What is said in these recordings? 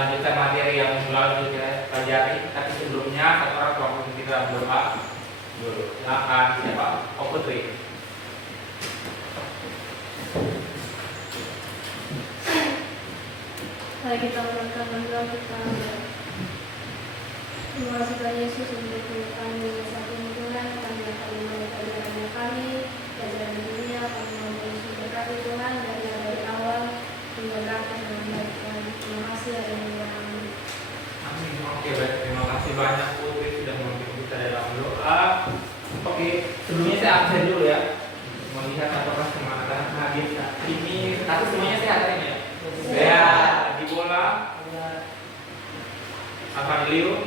melanjutkan materi yang lalu kita pelajari, tapi sebelumnya satu orang kelompok kita berdoa dulu. Silakan siapa? Oh Putri. Mari kita berangkat berdoa kita. Terima kasih Tuhan Yesus untuk kami satu Tuhan, kami akan memulai pelajaran kami, pelajaran dunia, kami mau Yesus berkati Tuhan dari awal hingga berakhir dengan baik Tuhan. Terima kasih ada yang Amin. Oke, baik. Terima kasih banyak Putri sudah memimpin kita dalam doa. Oke, sebelumnya saya absen dulu ya. Melihat apakah semangat hadir saat ini. Tapi semuanya sehat kan ya? Sehat. Di bola. Akan Liu.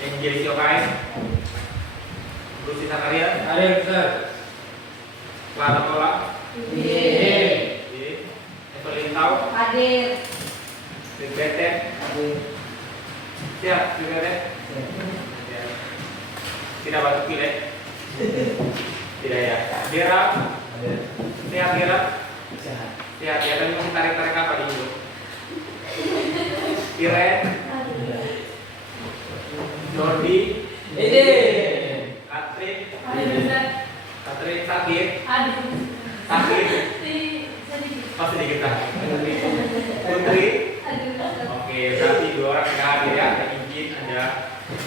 Yang jadi Siokain. Brusi Sakaria. Hadir, Ustaz. Clara Tola. Hadir. Evelyn Tau. hadir. Bete. Hadir. Siap, Bete. Ya. Tidak batuk pilih. Tidak ya. Gera. Hadir. Sehat Gera. Sehat. Sehat ya. Tadi masih tarik-tarik apa di hidung? Iren. Jordi. Hadir. Katrin. Hadir. Katrin sakit. Hadir. Sakit. Sedikit. Oh sedikit sakit. Putri. Hadir. Oke, berarti dua orang yang hadir ya. Ada izin, ada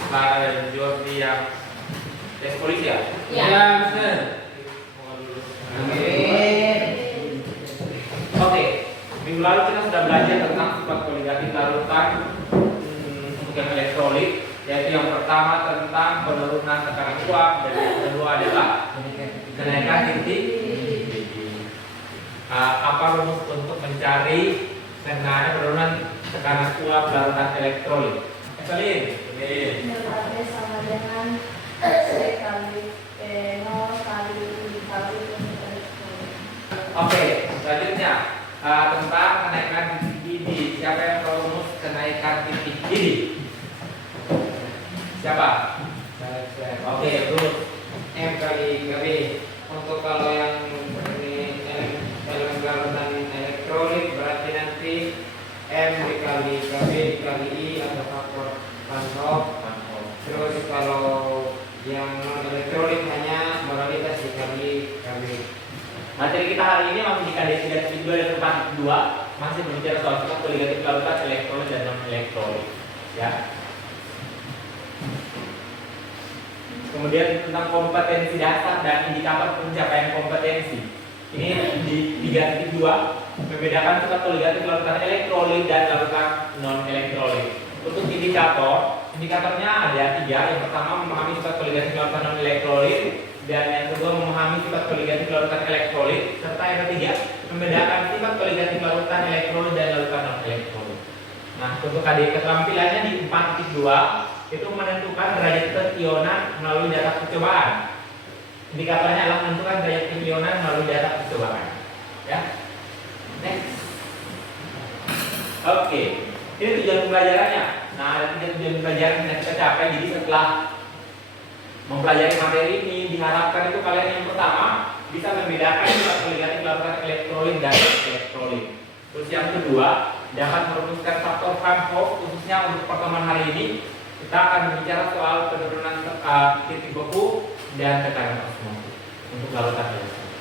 Clara dan Jordi yang tes polisi ya. Ya, Ustaz. Amin. Oke, minggu lalu kita sudah belajar tentang sifat koligatif larutan untuk yang elektrolit, yaitu yang pertama tentang penurunan tekanan uap dan yang kedua adalah kenaikan titik. Apa rumus untuk mencari penurunan tekanan uap larutan elektrolit? Evelyn. Berarti sama dengan C kali P0 kali dikali Oke, selanjutnya tentang kenaikan titik didih. Siapa yang tahu rumus kenaikan titik didih? Siapa? Oke, terus M kali KB. Untuk kalau yang ini elemen larutan elektrolit berarti nanti M dikali KB dikali I atau faktor Van Hoff. Terus kalau yang non elektrolit hanya moralitas dikali KB. materi kita hari ini masih di KD 3.2 dan 4.2 masih berbicara soal sifat koligatif larutan elektrolit dan non elektrolit. Ya. Kemudian tentang kompetensi dasar dan indikator pencapaian kompetensi. Ini di 3.2 membedakan sifat koligatif larutan elektrolit dan larutan non elektrolit. Untuk indikatornya ada 3. Yang pertama memahami sifat koligatif larutan non elektrolit, dan yang kedua memahami sifat koligatif larutan elektrolit, serta yang ketiga membedakan sifat koligatif larutan elektrolit dan larutan non elektrolit. Nah, untuk KD keterampilannya di 4.2 itu menentukan derajat keionan melalui data percobaan. Indikatornya adalah menentukan derajat keionan melalui data percobaan. Ya. Next. Oke. Ini tujuan pembelajarannya. Nah, ada 3 tujuan pembelajaran yang kita capai. Jadi setelah mempelajari materi ini diharapkan itu kalian yang pertama bisa membedakan sifat koligatif larutan elektrolit dan elektrolit. Terus yang kedua dapat merumuskan faktor Van Hoff, khususnya untuk pertemuan hari ini kita akan berbicara soal penurunan titik beku dan tekanan osmosis untuk larutan elektrolit.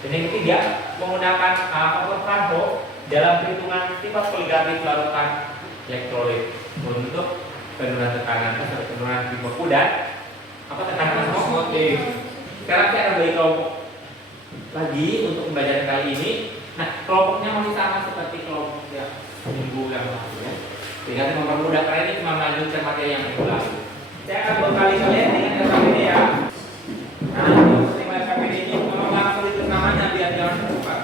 Dan yang ketiga menggunakan faktor Van Hoff dalam perhitungan sifat koligatif larutan elektrolit untuk penurunan tekanan atau penurunan titik beku dan tekanan osmotik. Sekarang saya akan bagi kelompok lagi untuk pembelajaran kali ini. Nah, kelompoknya masih sama seperti kelompok yang minggu yang lalu ya. Sehingga mempermudah kalian ini cuma melanjutkan materi yang minggu lalu. Saya akan bekali kalian dengan LKPD ya. Nah, untuk LKPD ini kalau langsung itu namanya biar jangan terlupa.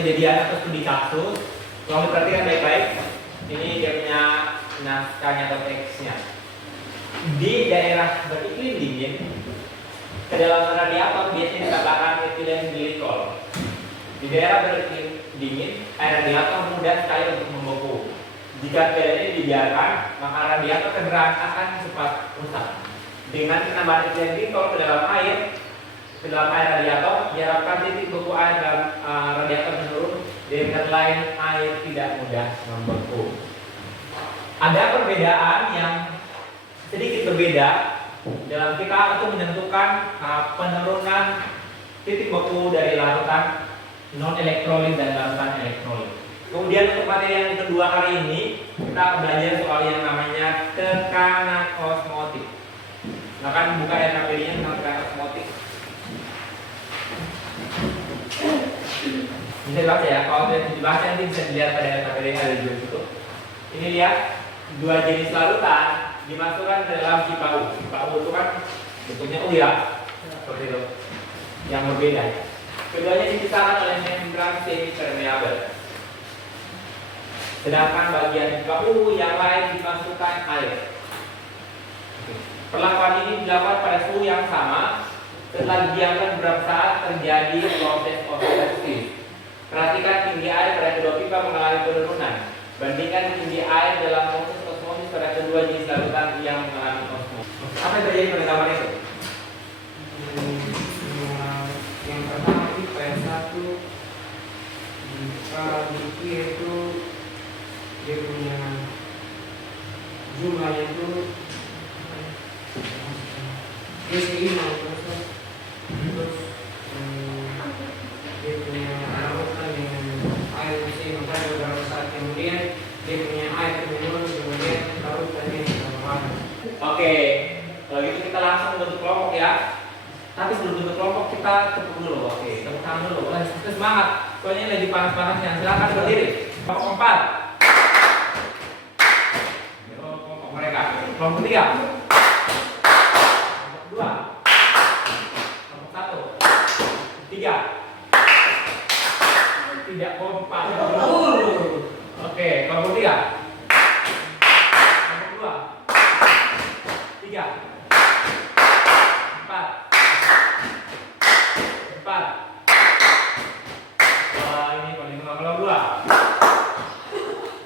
Kejadian atau studi kasus, kalau diperhatikan baik-baik, ini dia punya naskahnya atau teksnya. Di daerah beriklim dingin, ke dalam radiator biasanya ditambahkan etilen glikol. Di daerah beriklim dingin, air radiator mudah sekali untuk membeku. Jika keadaan ini dibiarkan, maka radiator kendaraan akan cepat rusak. Dengan penambahan etilen glikol ke dalam air radiator, diharapkan titik beku air dalam radiator menurun. Dengan lain, air tidak mudah membeku. Ada perbedaan yang sedikit berbeda dalam kita untuk menentukan penurunan titik beku dari larutan non elektrolit dan larutan elektrolit. Kemudian untuk materi yang kedua hari ini kita belajar soal yang namanya tekanan osmotik. Silakan buka RKPD-nya tentang tekanan osmotik. Bisa dibaca ya, kalau tidak dibaca nanti bisa dilihat pada RKPD ada di situ. Ini lihat dua jenis larutan dimasukkan ke dalam pipa U. Pipa U itu kan bentuknya U ya, seperti itu. Yang berbeda. Keduanya dipisahkan oleh membran semi permeabel. Sedangkan bagian pipa U yang lain dimasukkan air. Perlakuan ini dilakukan pada suhu yang sama. Setelah didiamkan beberapa saat terjadi proses oksidasi. Perhatikan tinggi air pada kedua pipa mengalami penurunan. Bandingkan tinggi air dalam proses osmosis pada kedua jenis larutan yang mengalami osmosis. Apa yang terjadi pada gambar itu? Yang pertama itu P1 di itu dia punya jumlahnya itu ini terus dia punya larutan dengan air bersih, maka beberapa saat kemudian dia punya air menurun, kemudian larutannya berwarna. Oke, kalau gitu kita langsung bentuk kelompok ya. Tapi sebelum bentuk kelompok kita tepuk dulu. Oke, tepuk tangan dulu. Kita semangat. Soalnya lagi panas-panasnya. Silakan berdiri. Kelompok 4. Kelompok mereka. Kelompok 3. Kelompok 2. Kelompok 1. 3. Tidak kompak. Oke, kelompok 3. Kelompok 2. 3. 4. Wah, ini paling kelompok 2.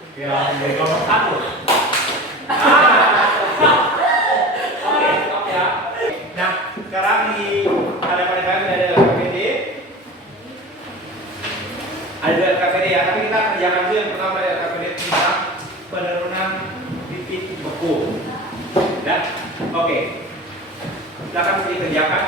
Oke, langsung dari kelompok 1. Oke, stop ya. Nah, sekarang di hadapan kami ada LKPD. Ada LKPD ya, tapi kita kerjakan dulu yang pertama dari LKPD tentang penurunan titik beku. Ya, oke. Silakan dikerjakan.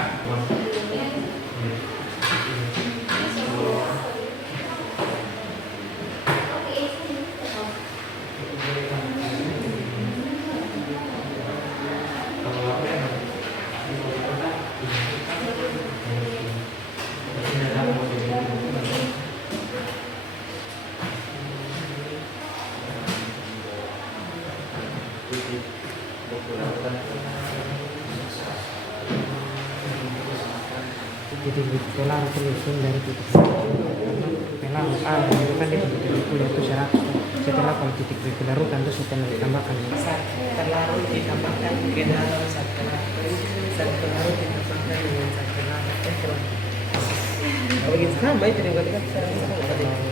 Titik pelar terhitung dari titik pelar A menunjukkan di titik beku yaitu 100. Setelah kalau titik beku larutan itu setelah ditambahkan terlarut ditambahkan ke dalam zat terlarut ditambahkan dengan zat terlarut begitu sama itu yang ketika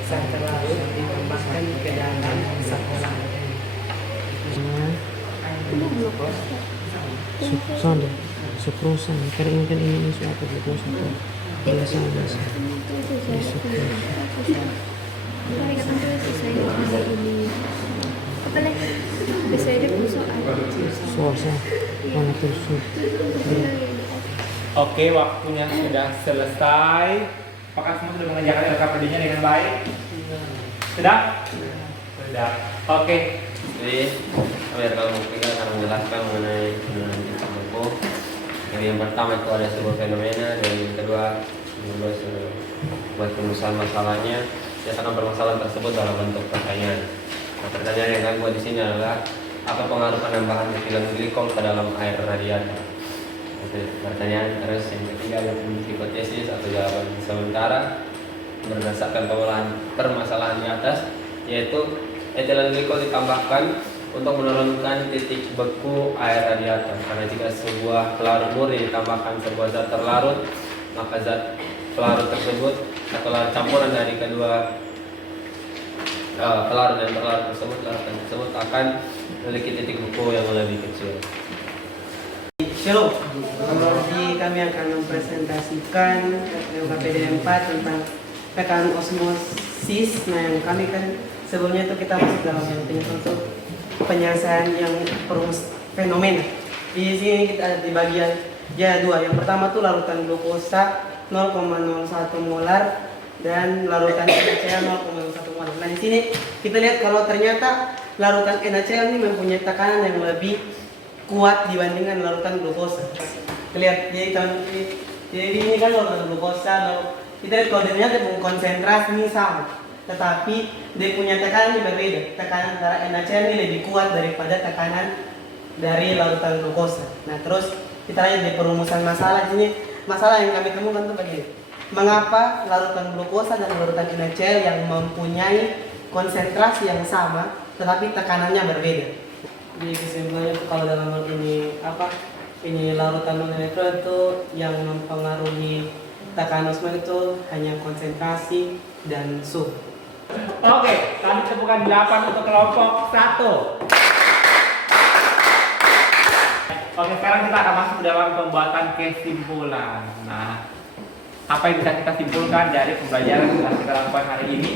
zat terlarut ditambahkan ke dalam zat terlarut. Sonde suprosan karena ini suatu glukosa biasa Oke, waktunya sudah selesai. Apakah semua sudah mengerjakan LKPD-nya dengan baik? Sudah? Sudah. Oke. Jadi, kami akan menjelaskan mengenai penurunan titik beku. Jadi yang pertama itu ada sebuah fenomena, dan yang kedua buat permasalahan masalahnya. Nyatakan permasalahan tersebut dalam bentuk pertanyaan. Nah, pertanyaan yang kami buat di sini adalah apa pengaruh penambahan etilen glikol ke dalam air radiator? Itu pertanyaan. Terus yang ketiga ada hipotesis atau jawaban sementara berdasarkan permasalahan di atas, yaitu etilen glikol ditambahkan untuk menurunkan titik beku air radiator. Karena jika sebuah pelarut murni ditambahkan sebuah zat terlarut, maka zat pelarut tersebut atau larut campuran dari kedua pelarut dan terlarut tersebut, larutan tersebut akan memiliki titik beku yang lebih kecil. Shalom, kami akan mempresentasikan KPD 4 tentang tekanan osmosis. Nah, yang kami kan sebelumnya itu kita masuk dalam yang untuk penyelesaian yang perumus fenomena. Di sini kita ada di bagian dua. Yang pertama tuh larutan glukosa 0,01 molar dan larutan NaCl 0,01 molar. Nah, di sini kita lihat kalau ternyata larutan NaCl ini mempunyai tekanan yang lebih kuat dibandingkan larutan glukosa. Kita lihat jadi ini kan larutan glukosa. Kita lihat kalau ternyata konsentrasi ini sama, tetapi dia punya tekanan yang berbeda. Tekanan antara NaCl ini lebih kuat daripada tekanan dari larutan glukosa. Nah, terus kita lihat di perumusan masalah di sini. Masalah yang kami temukan itu begini. Mengapa larutan glukosa dan larutan NaCl yang mempunyai konsentrasi yang sama tetapi tekanannya berbeda? Jadi kesimpulannya itu kalau dalam hal ini ini larutan non-elektron itu yang mempengaruhi tekanan osmosis itu hanya konsentrasi dan suhu. Oke, kami temukan 8 untuk kelompok 1. Oke, sekarang kita akan masuk dalam pembuatan kesimpulan. Nah, apa yang bisa kita simpulkan dari pembelajaran yang telah kita lakukan hari ini?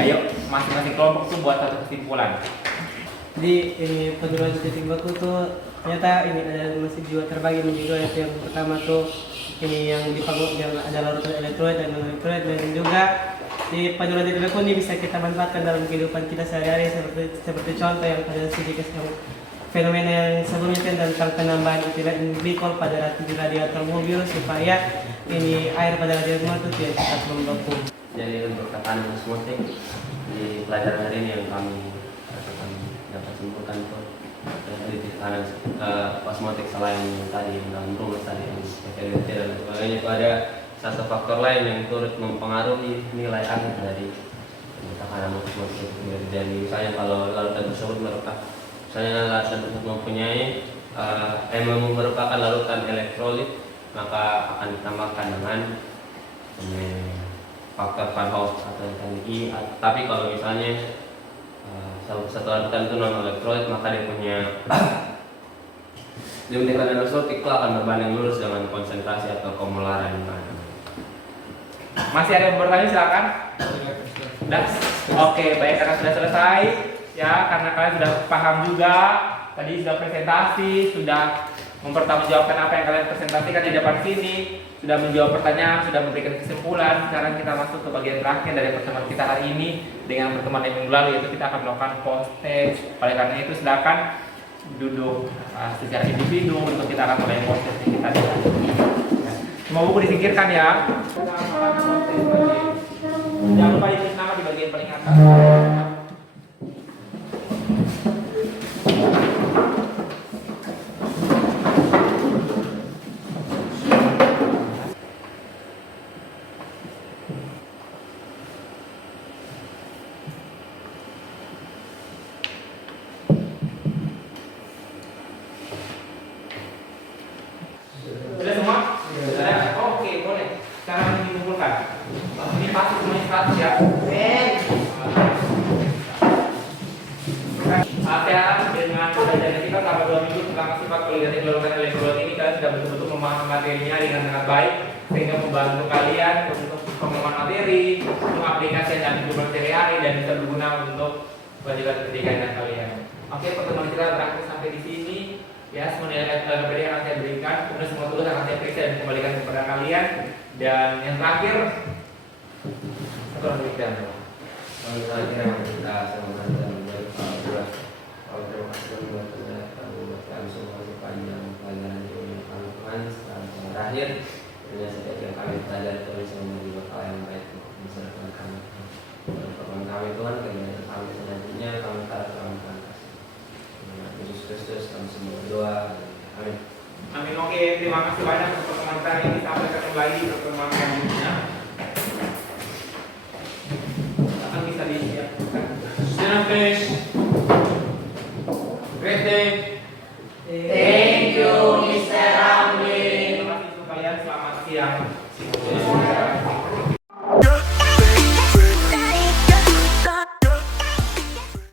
Ayo, masing-masing kelompok itu buat satu kesimpulan. Jadi ini penurunan titik beku tuh ternyata ini ada masih juga terbagi menjadi dua. Yang pertama tuh ini yang dipanggil yang ada larutan elektrolit dan non elektrolit, dan juga di penurunan titik beku ini bisa kita manfaatkan dalam kehidupan kita sehari-hari seperti contoh yang pada sedikit fenomena yang sebelumnya tentang penambahan etilen glikol pada radiator mobil supaya ini air pada radiator itu tidak cepat membeku. Jadi untuk tekanan osmotik di pelajaran hari ini yang kami dapat simpulkan itu dari tekanan osmotik selain yang tadi dalam rumus tadi yang PVDT dan sebagainya, itu ada satu faktor lain yang turut mempengaruhi nilai akhir dari tekanan osmotik itu sendiri. Jadi misalnya kalau larutan tersebut mempunyai merupakan larutan elektrolit, maka akan ditambahkan dengan faktor Van Hoff atau I. Tapi kalau misalnya satu larutan itu non elektrolit, maka dia punya tekanan osmotik itu akan berbanding lurus dengan konsentrasi atau kemolaran. Masih ada yang bertanya, silakan. Oke, baik, karena sudah selesai ya, karena kalian sudah paham juga, tadi sudah presentasi, sudah mempertanggungjawabkan apa yang kalian presentasikan di depan sini, sudah menjawab pertanyaan, sudah memberikan kesimpulan. Sekarang kita masuk ke bagian terakhir dari pertemuan kita hari ini dengan pertemuan yang minggu lalu, yaitu kita akan melakukan post test. Oleh karena itu silakan duduk secara individu untuk kita akan mulai post test kita di sini. Semua buku disingkirkan ya. Jangan lupa ditulis nama di bagian paling atas. Sudah semua? Sudah? Oke, boleh. Sekarang dikumpulkan. Ini pasti semuanya 100 ya. Hati-hati dengan pelajaran kita selama 2 minggu tentang sifat poligatik larutan elektrolit ini, kalian sudah betul-betul memahami materinya dengan sangat baik, sehingga membantu kalian untuk pemahaman materi, mengaplikasikan dan kehidupan sehari-hari, dan bisa berguna untuk kewajiban pendidikan kalian. Oke, pertemuan kita berakhir sampai di sini. Ya, semua nilai KPD yang akan saya berikan, kemudian semua tugas akan saya periksa dan kembalikan kepada kalian. Dan yang terakhir, satu lagi kita terima kasih buat kami semua sepanjang pelajaran ini yang kami lakukan. Terakhir, dengan setiap yang kami pelajari tulis semua juga kalian baik beserta kami. Pertemuan kami Tuhan, kemudian kami selanjutnya kami taruh dalam kasih. Yesus Kristus kami semua berdoa. Amin. Amin. Oke, terima kasih banyak untuk pertemuan kita ini. Sampai ketemu lagi di pertemuan selanjutnya. Akan bisa disiapkan. Sudah, guys. Tete.